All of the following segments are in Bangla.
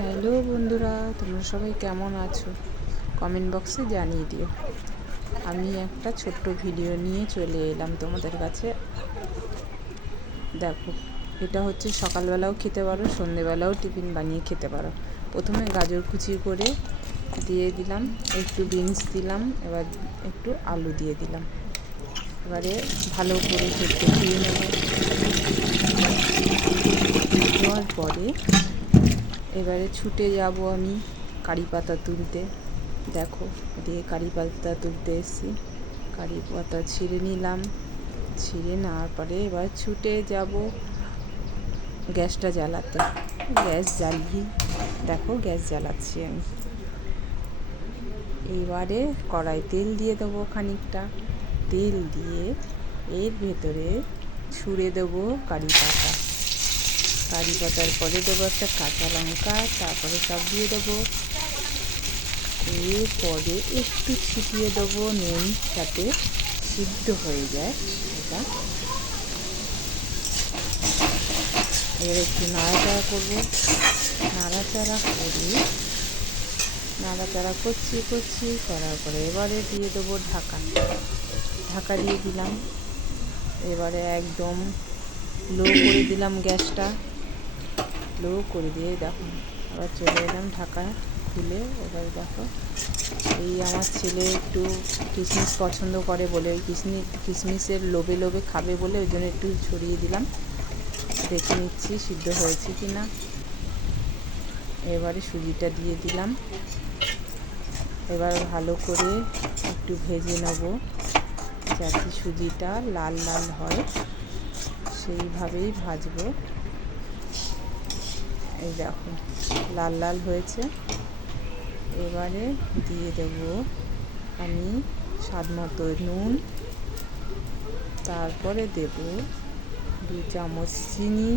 হ্যালো বন্ধুরা, তোমরা সবাই কেমন আছো? কমেন্ট বক্সে জানিয়ে দিও। আমি একটা ছোট্ট ভিডিও নিয়ে চলে এলাম তোমাদের কাছে। দেখো, এটা হচ্ছে সকালবেলাও খেতে পারো, সন্ধেবেলাও টিফিন বানিয়ে খেতে পারো। প্রথমে গাজর কুচি করে দিয়ে দিলাম, একটু বিনস দিলাম, এবার একটু আলু দিয়ে দিলাম। এবারে ভালো করে সেদ্ধ দিয়ে নেব। দেওয়ার পরে এবারে ছুটে যাব আমি কারি পাতা তুলতে। দেখো, দিয়ে কারি পাতা তুলতে এসেছি। কারি পাতা ছিঁড়ে নিলাম। ছিঁড়ে নেওয়ার পরে এবার ছুটে যাব গ্যাসটা জ্বালাতে। গ্যাস জ্বালিয়ে, দেখো গ্যাস জ্বালাচ্ছি আমি। এবারে কড়াই তেল দিয়ে দেবো খানিকটা। তেল দিয়ে এর ভেতরে ছুঁড়ে দেবো কারি পাতা। কারি পাতার পরে দেবো একটা কাঁচা লঙ্কা, তারপরে সব দিয়ে দেবো। এরপরে একটু ছিটিয়ে দেবো নুন যাতে সিদ্ধ হয়ে যায় এটা। এবার একটু নাড়াচাড়া করব। নাড়াচাড়া করে, নাড়াচাড়া করছি করছি, করার পরে এবারে দিয়ে দেবো ঢাকা। ঢাকা দিয়ে দিলাম। এবারে একদম লো করে দিলাম গ্যাসটা। লো করে দিয়ে দেখো। আবার চলে এলাম ঢাকা খুলে এবার দেখো, এই আমার ছেলে একটু কিশমিশ পছন্দ করে বলে, ওই কিশমিশ কিশমিশের লোভে লোভে খাবে বলে ওই জন্য একটু ছড়িয়ে দিলাম। দেখে নিচ্ছি সিদ্ধ হয়েছে কি না। এবারে সুজিটা দিয়ে দিলাম। এবার ভালো করে একটু ভেজে নেব যাতে সুজিটা লাল লাল হয়। সেইভাবেই ভাজবো। এই দেখো, লাল লাল হয়েছে। এবারে দিয়ে দেব আমি স্বাদ মতো নুন। তারপরে দেব দু চামচ চিনি।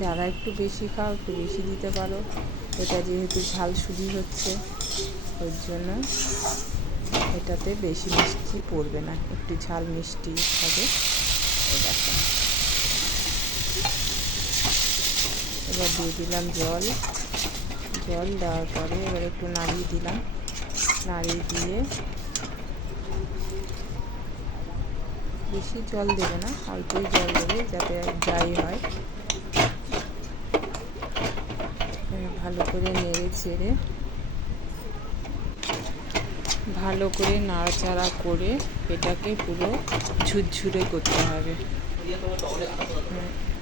যারা একটু বেশি খাও, একটু বেশি দিতে পারো। এটা যেহেতু ঝাল সুজি হচ্ছে ওই জন্য এটাতে বেশি মিষ্টি পড়বে না। একটু ঝাল মিষ্টি হবে। দেখো এবার দিয়ে দিলাম জল। জল দেওয়ার পরে এবার একটু নাড়িয়ে দিলাম। নাড়িয়ে দিয়ে বেশি জল দেবে না, অল্পই জল দেবে যাতে ড্রাই হয়। ভালো করে নেড়ে চেড়ে ভালো করে নাড়াচাড়া করে এটাকে পুরো ঝুরঝুরে করতে হবে।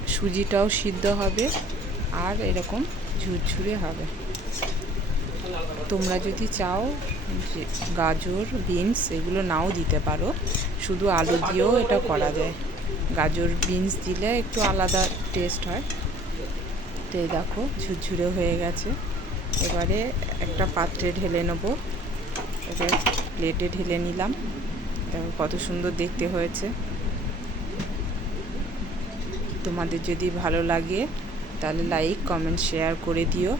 সুজিটাও সিদ্ধ হবে আর এরকম ঝুরঝুরে হবে। তোমরা যদি চাও যে গাজর, বিনস এগুলো নাও দিতে পারো, শুধু আলু দিয়েও এটা করা যায়। গাজর, বিনস দিলে একটু আলাদা টেস্ট হয়। তো দেখো, ঝুরঝুরে হয়ে গেছে। এবারে একটা পাত্রে ঢেলে নেব। এটা প্লেটে ঢেলে নিলাম। দেখো কত সুন্দর দেখতে হয়েছে। তোমাদের যদি ভালো লাগে, তাহলে লাইক কমেন্ট শেয়ার করে দিও।